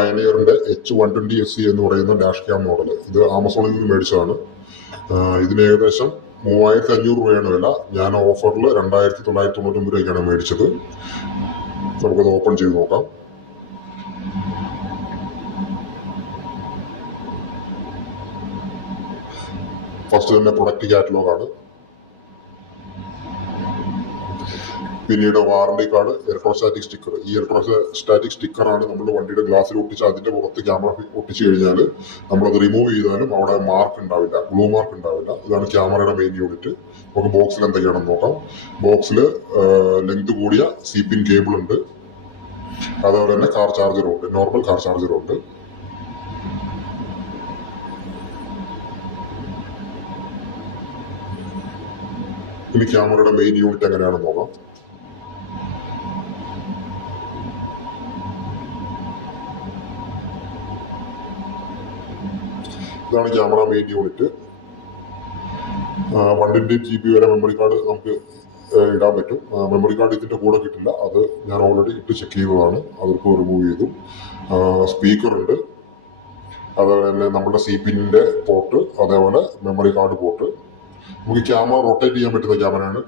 പയനിയറിന്റെ H120SE എന്ന് പറയുന്ന dash cam model. ഇത് ആമസോണിൽ നിന്ന് മേടിച്ചതാണ്. ഇതിന് ഏകദേശം 3500 രൂപയാണ് വില. ഞാൻ ഓഫറിൽ 2999 രൂപയ്ക്കാണ് മേടിച്ചത്. നമുക്കത് ഓപ്പൺ ചെയ്ത് നോക്കാം. ഫസ്റ്റ് തന്നെ പ്രൊഡക്റ്റ് കാറ്റലോഗാണ്. പിന്നീട് വാറണ്ടി കാർഡ്, ഇലക്ട്രോസ്റ്റാറ്റിക് സ്റ്റിക്കർ. ഈ ഇലക്ട്രോസ്റ്റാറ്റിക് സ്റ്റിക്കറാണ് നമ്മൾ വണ്ടിയുടെ ഗ്ലാസ്സിൽ ഒട്ടിച്ച് അതിന്റെ പുറത്ത് ക്യാമറ ഒട്ടിച്ചു കഴിഞ്ഞാൽ നമ്മളത് റിമൂവ് ചെയ്താലും അവിടെ മാർക്ക് ഉണ്ടാവില്ല, ബ്ലൂ മാർക്ക് ഉണ്ടാവില്ല. ഇതാണ് ക്യാമറയുടെ മെയിൻ യൂണിറ്റ്. നമുക്ക് ബോക്സിൽ എന്തൊക്കെയാണെന്ന് നോക്കാം. ബോക്സിൽ ലെങ്ത് കൂടിയ CPIN കേബിൾ ഉണ്ട്. അതുപോലെ തന്നെ കാർ ചാർജറും ഉണ്ട്, നോർമൽ കാർ ചാർജറും ഉണ്ട്. ഇനി ക്യാമറയുടെ മെയിൻ യൂണിറ്റ് എങ്ങനെയാണെന്ന് നോക്കാം. ഇതാണ് ക്യാമറ മെയിൻ യൂണിറ്റ്. 120 GB വരെ മെമ്മറി കാർഡ് നമുക്ക് ഇടാൻ പറ്റും. മെമ്മറി കാർഡ് ഇതിന്റെ കൂടെ കിട്ടില്ല, അത് ഞാൻ ഓൾറെഡി ഇട്ട് ചെക്ക് ചെയ്തതാണ്, അതിപ്പോൾ റിമൂവ് ചെയ്തു. സ്പീക്കർ ഉണ്ട്, അതുപോലെ തന്നെ നമ്മുടെ CPIN പോർട്ട്, അതേപോലെ മെമ്മറി കാർഡ് പോർട്ട്. നമുക്ക് ക്യാമറ റൊട്ടേറ്റ് ചെയ്യാൻ പറ്റുന്ന ക്യാമറയാണ്.